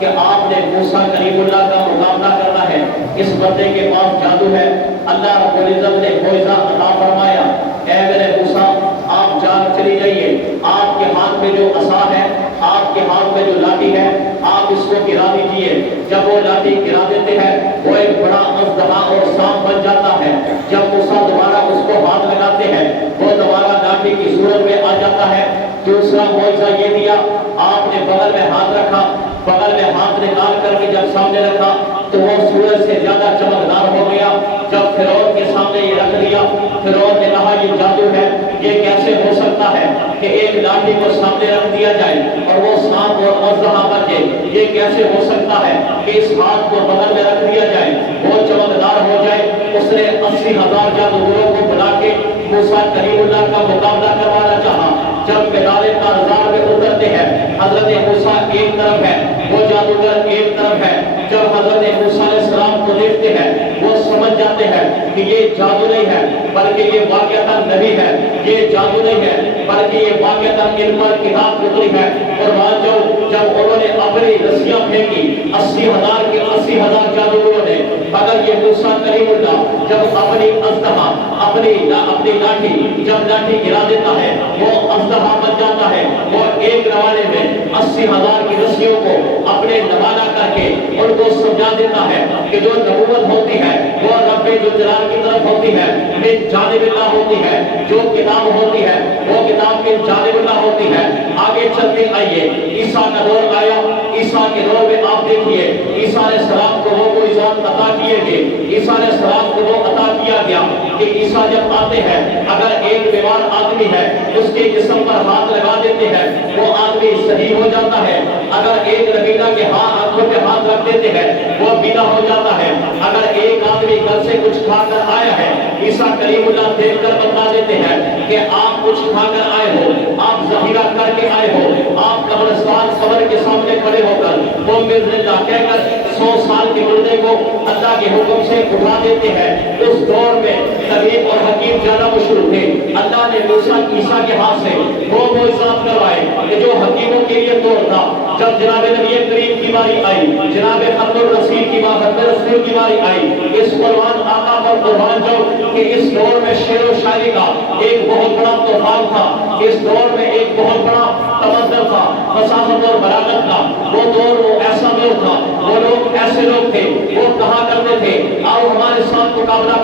کہ آپ نے موسیٰ کلیم اللہ کا مقابلہ کرنا ہے، اس بندے کے پاس جادو ہے۔ اللہ رب العزت نے معجزہ عطا فرمایا، اے میرے موسیٰ آپ جان چلی جائیے، آپ کے ہاتھ میں جو عصا ہے، آپ کے ہاتھ میں جو لاٹھی ہے، آپ اس کو گرا دیجئے۔ جب وہ لاٹھی گرا دیتے ہیں وہ ایک بڑا اژدہا اور سانپ بن جاتا ہے۔ جب موسیٰ دوبارہ اس کو ہاتھ لگاتے ہیں وہ دوبارہ لاٹھی کی صورت میں آ جاتا ہے۔ دوسرا معجزہ یہ دیا، آپ نے بغل میں ہاتھ رکھا، بغل میں ہاتھ نکال کر کے جب سامنے رکھا تو وہ سورج سے زیادہ چمکدار ہو گیا۔ جب فرعون کے سامنے یہ رکھ دیا، فرعون نے کہا یہ جادو ہے، یہ کیسے ہو سکتا ہے کہ ایک لاٹھی کو سامنے رکھ دیا جائے اور وہ سانپ اور اژدہا بن جائے؟ یہ کیسے ہو سکتا ہے کہ اس ہاتھ کو بغل میں رکھ دیا جائے وہ چمکدار ہو جائے؟ اس نے 80,000 جادوگروں کو بلا کے موسیٰ کلیم اللہ کا مقابلہ کروانا چاہا۔ جب میدان کارزار میں اترتے ہیں حضرت موسیٰ ایک طرف ہے، وہ جادوگر ایک طرف ہے۔ جب حضرت موسیٰ علیہ السلام کو دیکھتے ہیں وہ سمجھ جاتے ہیں کہ یہ جادو نہیں ہے بلکہ یہ واقعتاً نبی ہے، یہ جادو نہیں ہے بلکہ یہ واقعتاً علم اور کتاب اتری ہے۔ اور جب انہوں نے اپنی رسیاں پھینکی 80,000 کے 80,000 جادوگروں نے، اگر یہ موسیٰ کلیم اللہ جب اپنی اژدہا اپنی لاٹھی جب لاٹھی گرا دیتا ہے وہ اژدہا بن جاتا ہے، وہ ایک روانے میں 80,000 کی رسیوں کو اپنے روانہ کر کے ان کو سمجھا دیتا ہے کہ جو نبوت ہوتی ہے وہ رب ذوالجلال کی طرف ہوتی ہے، من جانب اللہ ہوتی ہے، جو کتاب ہوتی ہے وہ کتاب من جانب اللہ ہوتی ہے۔ آگے چلتے آئیے، عیسیٰ کا دور آیا، عیسیٰ کے دور میں آپ دیکھیے عیسیٰ علیہ السلام کو وہ معجزات عطا کیے گئے، عیسیٰ علیہ السلام کو وہ عطا کیا گیا کہ عیسیٰ جب آتے ہیں اگر ایک بیمار آدمی ہے اس کے جسم پر ہاتھ لگا دیتے ہیں وہ آدمی صحیح ہو جاتا ہے، اگر ایک ربینا کے آنکھوں پہ ہاتھ رکھ دیتے ہیں وہ بینا ہو جاتا ہے، اگر ایک آدمی گھر سے کچھ کھا کر آیا ہے عیسیٰ کلیم اللہ دیکھ کر بتا دیتے ہیں کہ آپ کچھ کھا کر آئے ہو، آپ ذخیرہ کر کے آئے ہو، آپ قبرستان قبر کے سامنے کھڑے ہو کر وہ مرزا کہہ کر 100 سال کے مردے کو اللہ کے حکم سے اٹھا دیتے ہیں۔ اس دور میں طبیب اور حکیم زیادہ مشہور تھے، اللہ نے موسیٰ عیسیٰ کے ہاتھ سے وہ معجزات کروائے کہ جو حکیموں کے لیے دور تھا۔ جب جناب نبی کریم کی باری آئی، جناب ختم الرسول کی باری آئی، اس قرآن آقا پر قربان جاؤ کہ اس دور میں شعر و شاعری کا ایک بہت بڑا طوفان تھا، اس دور میں ایک بہت بڑا تمدن تھا، فصاحت اور بلاغت کا وہ دور، وہ ایسا دور تھا، وہ لوگ ایسے لوگ تھے وہ کہا کرتے تھے آؤ ہمارے ساتھ مقابلہ